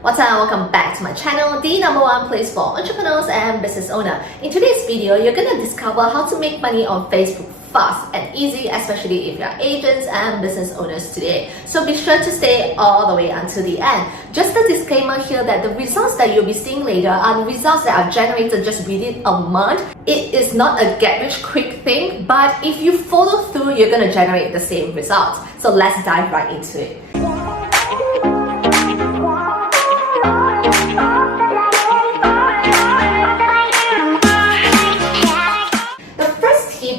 What's up? Welcome back to my channel, the #1 place for entrepreneurs and business owners. In today's video, you're gonna discover how to make money on Facebook fast and easy, especially if you're agents and business owners today. So be sure to stay all the way until the end. Just a disclaimer here that the results that you'll be seeing later are the results that are generated just within a month. It is not a get rich quick thing, but if you follow through, you're gonna generate the same results. So let's dive right into it.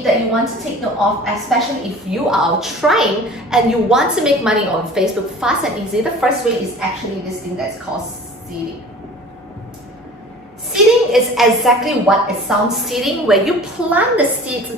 That you want to take note of, especially if you are trying and you want to make money on Facebook fast and easy, the first way is actually this thing that's called seeding. Seeding is exactly what it sounds, seeding, where you plant the seeds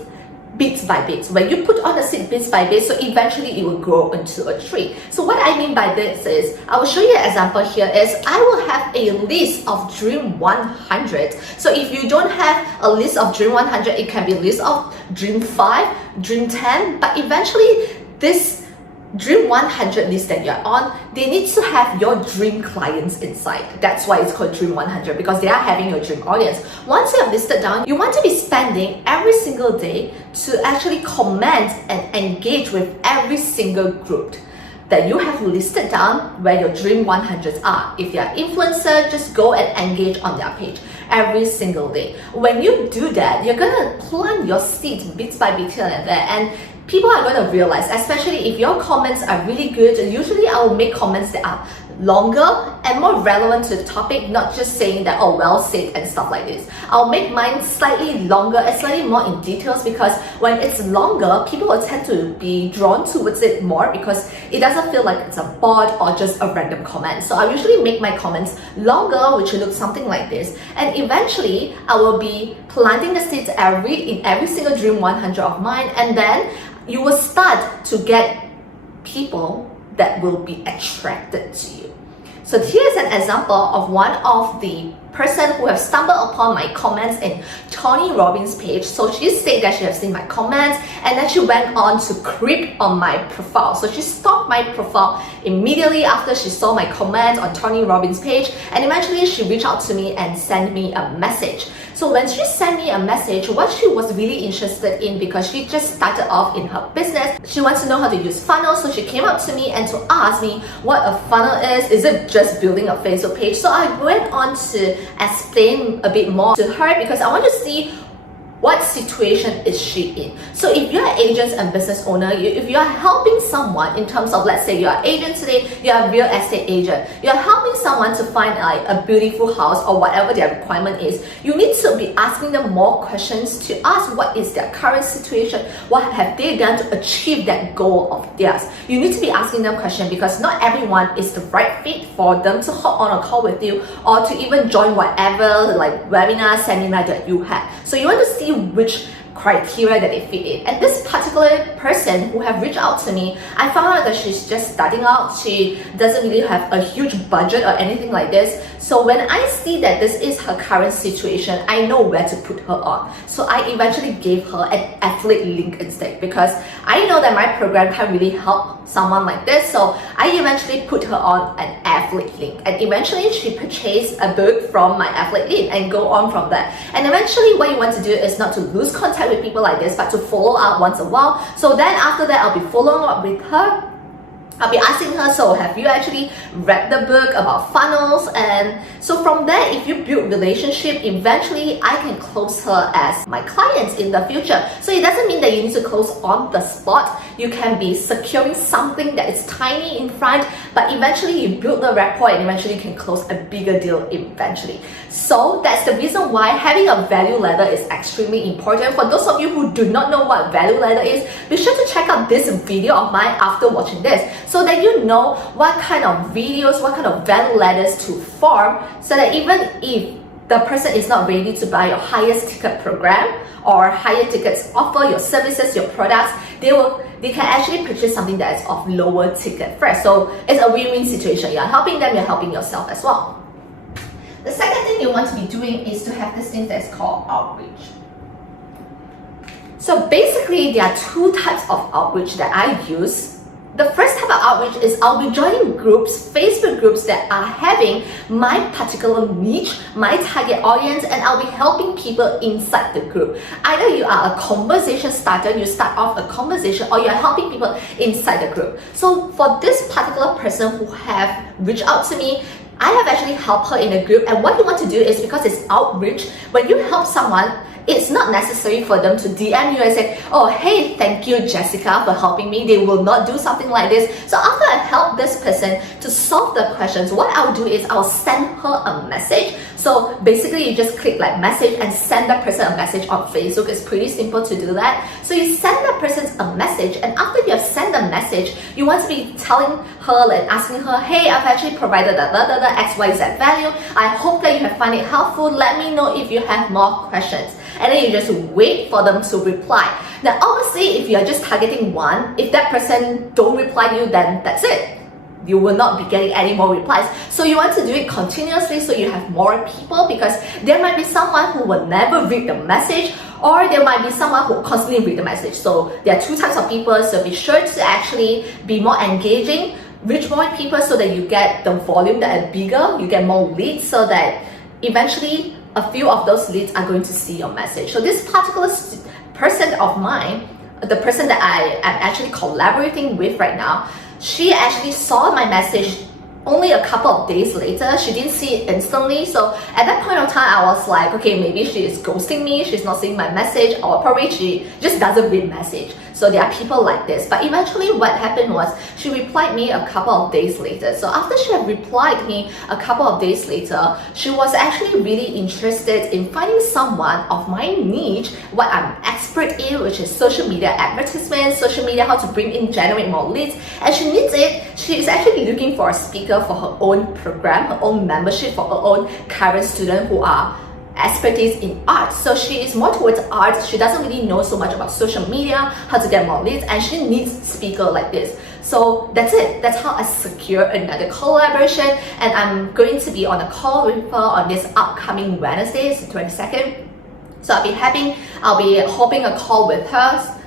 bits by bits, where you put on the seed bits by bits, so eventually it will grow into a tree. So what I mean by this is, I will show you an example here is, I will have a list of Dream 100. So if you don't have a list of Dream 100, it can be a list of Dream 5, Dream 10, but eventually this Dream 100 list that you're on, they need to have your dream clients inside. That's why it's called Dream 100, because they are having your dream audience. Once you have listed down, you want to be spending every single day to actually comment and engage with every single group that you have listed down where your Dream 100s are. If you're an influencer, just go and engage on their page every single day. When you do that, you're gonna plant your seeds bit by bit here and there, and people are going to realize, especially if your comments are really good. Usually I will make comments that are longer and more relevant to the topic, not just saying that, oh, well said and stuff like this. I'll make mine slightly longer and slightly more in details, because when it's longer, people will tend to be drawn towards it more because it doesn't feel like it's a bot or just a random comment. So I usually make my comments longer, which will look something like this, and eventually I will be planting the seeds in every single Dream 100 of mine, and then you will start to get people that will be attracted to you. So here's an example of one of the person who have stumbled upon my comments in Tony Robbins' page. So she said that she has seen my comments, and then she went on to creep on my profile. So she stopped my profile immediately after she saw my comment on Tony Robbins' page, and eventually she reached out to me and sent me a message. So when she sent me a message, what she was really interested in, because she just started off in her business, she wants to know how to use funnels. So she came up to me and to ask me what a funnel is it just building a Facebook page? So I went on to explain a bit more to her, because I want to see what situation is she in. So if you're an agent and business owner, if you're helping someone in terms of, let's say you're an agent today, you're a real estate agent, you're helping someone to find like a beautiful house or whatever their requirement is, you need to be asking them more questions to ask what is their current situation, what have they done to achieve that goal of theirs. You need to be asking them questions, because not everyone is the right fit for them to hop on a call with you or to even join whatever like webinar, seminar that you have. So you want to see which criteria that they fit in. And this particular person who have reached out to me, I found out that she's just starting out. She doesn't really have a huge budget or anything like this. So when I see that this is her current situation, I know where to put her on. So I eventually gave her an affiliate link instead, because I know that my program can really help someone like this. So I eventually put her on an affiliate link, and eventually she purchased a book from my affiliate link and go on from that. And eventually what you want to do is not to lose contact with people like this, but to follow up once a while. So then after that, I'll be following up with her. I'll be asking her, so have you actually read the book about funnels? And so from there, if you build relationship, eventually I can close her as my clients in the future. So it doesn't mean that you need to close on the spot. You can be securing something that is tiny in front, but eventually you build the rapport, and eventually you can close a bigger deal eventually. So that's the reason why having a value ladder is extremely important. For those of you who do not know what value ladder is, be sure to check out this video of mine after watching this, so that you know what kind of videos, what kind of value ladders to form, so that even if the person is not ready to buy your highest ticket program or higher tickets offer, your services, your products, they can actually purchase something that is of lower ticket first. So it's a win-win situation. You're helping them, you're helping yourself as well. The second thing you want to be doing is to have this thing that's called outreach. So basically, there are two types of outreach that I use The first type of outreach is I'll be joining groups, Facebook groups that are having my particular niche, my target audience, and I'll be helping people inside the group. Either you are a conversation starter, you start off a conversation, or you're helping people inside the group. So for this particular person who have reached out to me, I have actually helped her in a group, and what you want to do is, because it's outreach, when you help someone, it's not necessary for them to DM you and say, oh, hey, thank you, Jessica, for helping me. They will not do something like this. So after I help this person to solve the questions, what I'll do is I'll send her a message. So basically, you just click like message and send that person a message on Facebook. It's pretty simple to do that. So you send that person a message, and after you have sent the message, you want to be telling her and asking her, hey, I've actually provided the XYZ value. I hope that you have found it helpful. Let me know if you have more questions. And then you just wait for them to reply. Now, obviously, if you are just targeting one, if that person don't reply to you, then that's it. You will not be getting any more replies. So you want to do it continuously so you have more people, because there might be someone who will never read the message, or there might be someone who constantly read the message. So there are two types of people, so be sure to actually be more engaging, reach more people so that you get the volume that is bigger, you get more leads, so that eventually a few of those leads are going to see your message. So this particular person of mine, the person that I am actually collaborating with right now, she actually saw my message only a couple of days later. She didn't see it instantly. So at that point of time, I was like, okay, maybe she is ghosting me, she's not seeing my message, or probably she just doesn't read message. So there are people like this. But eventually what happened was she replied me a couple of days later. So after she had replied me a couple of days later, she was actually really interested in finding someone of my niche, what I'm expert in, which is social media advertisement, social media, how to bring in, generate more leads. And she needs it. She is actually looking for a speaker for her own program, her own membership for her own current students who are expertise in art. So she is more towards art. She doesn't really know so much about social media, how to get more leads, and she needs a speaker like this. So that's it. That's how I secure another collaboration, and I'm going to be on a call with her on this upcoming Wednesday, it's the 22nd. So I'll be hoping a call with her.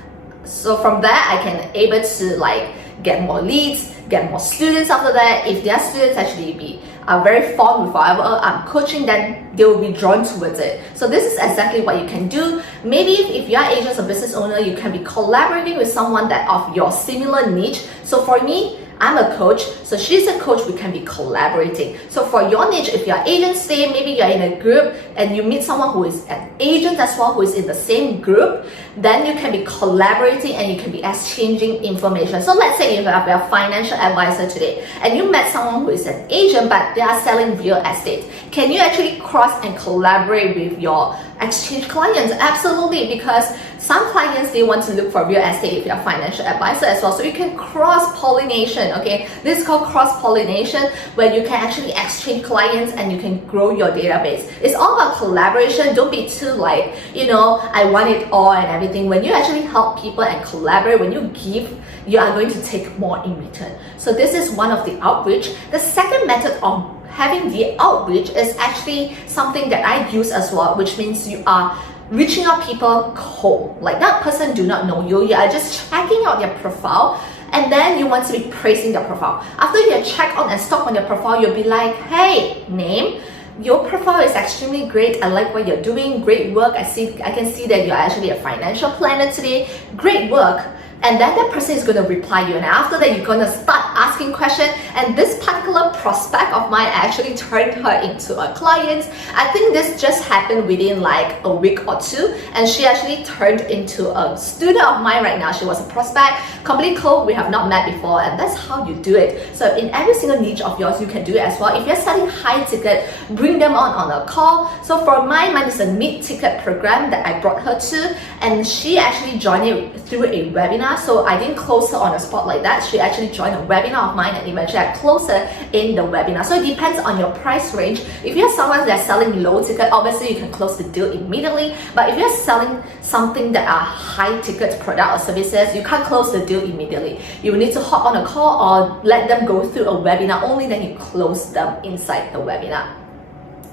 So from there, I can able to like get more leads, get more students after that. If their students actually are very fond with whatever I'm coaching, then they will be drawn towards it. So this is exactly what you can do. Maybe if you are agents or business owner, you can be collaborating with someone that of your similar niche. So for me, I'm a coach, so she's a coach, we can be collaborating. So for your niche, if you're an agency, maybe you're in a group and you meet someone who is an agent as well, who is in the same group, then you can be collaborating and you can be exchanging information. So let's say if you have a financial advisor today and you met someone who is an agent but they are selling real estate. Can you actually cross and collaborate with your exchange clients? Absolutely, because some clients, they want to look for real estate if you're a financial advisor as well. So you can cross-pollination, okay? This is called cross-pollination, where you can actually exchange clients and you can grow your database. It's all about collaboration. Don't be too like, I want it all and everything. When you actually help people and collaborate, when you give, you are going to take more in return. So this is one of the outreach. The second method of having the outreach is actually something that I use as well, which means you are reaching out people cold. Like that person do not know you. You are just checking out their profile, and then you want to be praising their profile. After you check on and stop on their profile, you'll be like, hey, name, your profile is extremely great. I like what you're doing. Great work. I can see that you're actually a financial planner today. Great work. And then that person is going to reply you, and after that you're going to start asking questions. And this particular prospect of mine actually turned her into a client. I think this just happened within like a week or two, and she actually turned into a student of mine right now. She was a prospect, completely cold, we have not met before, and that's how you do it. So in every single niche of yours, you can do it as well. If you're selling high ticket, bring them on a call. So for mine is a mid-ticket program that I brought her to, and she actually joined it through a webinar. So I didn't close her on the spot like that. She actually joined a webinar of mine, and eventually I closed her in the webinar. So it depends on your price range. If you're someone that's selling low ticket, obviously you can close the deal immediately. But if you're selling something that are high ticket product or services, you can't close the deal immediately. You will need to hop on a call or let them go through a webinar. Only then you close them inside the webinar.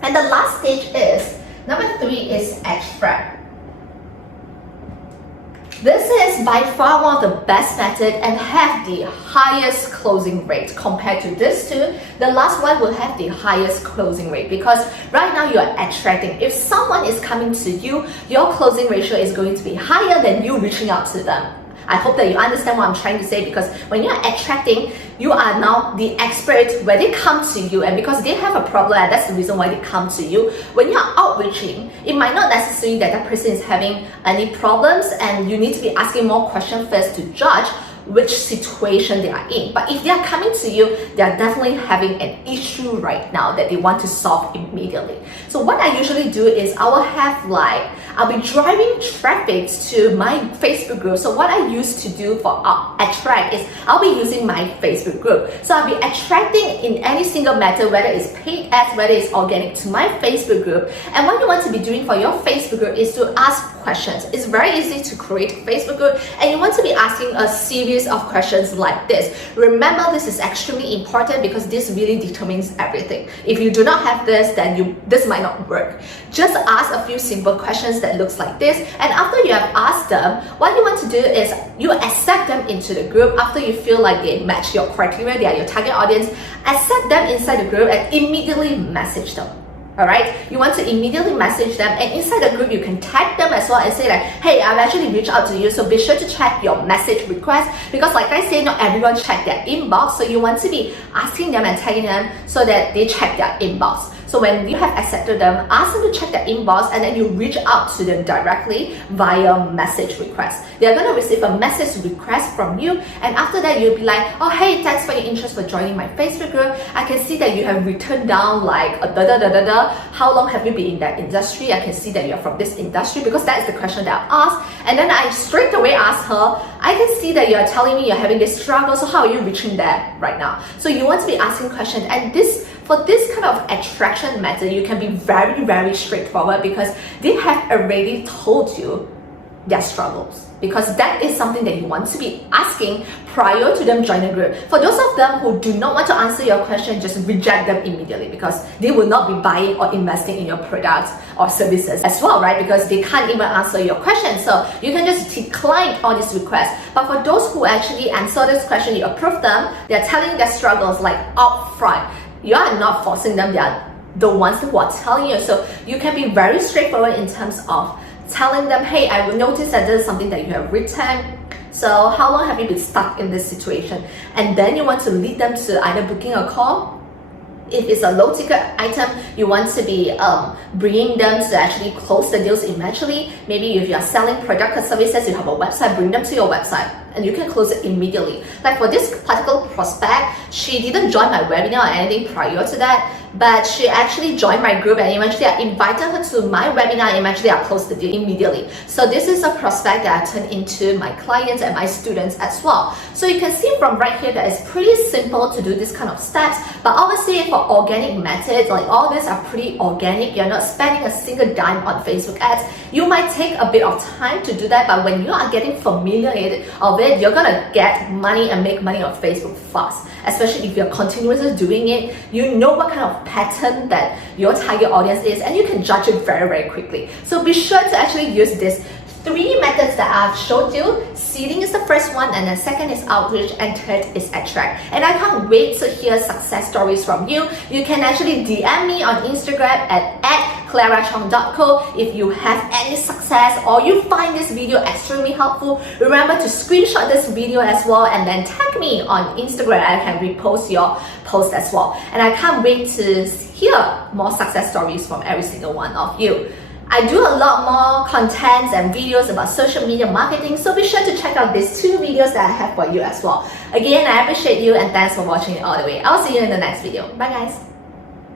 And the last stage is, number 3 is extract. This is by far one of the best method and have the highest closing rate compared to this two. The last one will have the highest closing rate because right now you are attracting. If someone is coming to you, your closing ratio is going to be higher than you reaching out to them. I hope that you understand what I'm trying to say, because when you're attracting, you are now the expert where they come to you, and because they have a problem, and that's the reason why they come to you. When you're outreaching, it might not necessarily that person is having any problems, and you need to be asking more questions first to judge which situation they are in. But if they are coming to you, they are definitely having an issue right now that they want to solve immediately. So what I usually do is I'll be driving traffic to my Facebook group. So what I used to do for attract is I'll be using my Facebook group. So I'll be attracting in any single method, whether it's paid ads, whether it's organic, to my Facebook group. And what you want to be doing for your Facebook group is to ask questions. It's very easy to create a Facebook group, and you want to be asking a series of questions like this. Remember, this is extremely important because this really determines everything. If you do not have this, then this might not work. Just ask a few simple questions that looks like this, and after you have asked them, what you want to do is you accept them into the group. After you feel like they match your criteria, they are your target audience, accept them inside the group and immediately message them. Alright, you want to immediately message them, and inside the group you can tag them as well and say like, hey, I've actually reached out to you, so be sure to check your message request, because like I say, not everyone check their inbox, so you want to be asking them and tagging them so that they check their inbox. So when you have accepted them, ask them to check their inbox, and then you reach out to them directly via message request. They're going to receive a message request from you, and after that you'll be like, oh hey, thanks for your interest for joining my Facebook group. I can see that you have written down like how long have you been in that industry? I can see that you're from this industry, because that is the question that I asked. And then I straight away asked her, I can see that you're telling me you're having this struggle, so how are you reaching there right now? So you want to be asking questions, and for this kind of attraction method, you can be very, very straightforward because they have already told you their struggles, because that is something that you want to be asking prior to them joining the group. For those of them who do not want to answer your question, just reject them immediately, because they will not be buying or investing in your products or services as well, right? Because they can't even answer your question. So you can just decline all these requests. But for those who actually answer this question, you approve them, they're telling their struggles like upfront. You are not forcing them, they are the ones who are telling you. So you can be very straightforward in terms of telling them, hey, I will notice that this is something that you have written. So how long have you been stuck in this situation? And then you want to lead them to either booking a call. If it's a low ticket item, you want to be bringing them to actually close the deals eventually. Maybe if you are selling product or services, you have a website, bring them to your website and you can close it immediately. Like for this particular prospect, she didn't join my webinar or anything prior to that, but she actually joined my group, and eventually I invited her to my webinar, and eventually I closed the deal immediately. So this is a prospect that I turned into my clients and my students as well. So you can see from right here that it's pretty simple to do this kind of steps, but obviously for organic methods, like all these are pretty organic. You're not spending a single dime on Facebook ads. You might take a bit of time to do that, but when you are getting familiar of it, you're gonna get money and make money on Facebook fast. Especially if you're continuously doing it, you know what kind of pattern that your target audience is, and you can judge it very, very quickly. So be sure to actually use this 3 methods that I've showed you. Seeding is the first one, and then second is outreach, and third is attract. And I can't wait to hear success stories from you. You can actually DM me on Instagram at clarachong.co if you have any success or you find this video extremely helpful. Remember to screenshot this video as well and then tag me on Instagram. I can repost your post as well. And I can't wait to hear more success stories from every single one of you. I do a lot more contents and videos about social media marketing, so be sure to check out these 2 videos that I have for you as well. Again, I appreciate you and thanks for watching it all the way. I'll see you in the next video. Bye guys.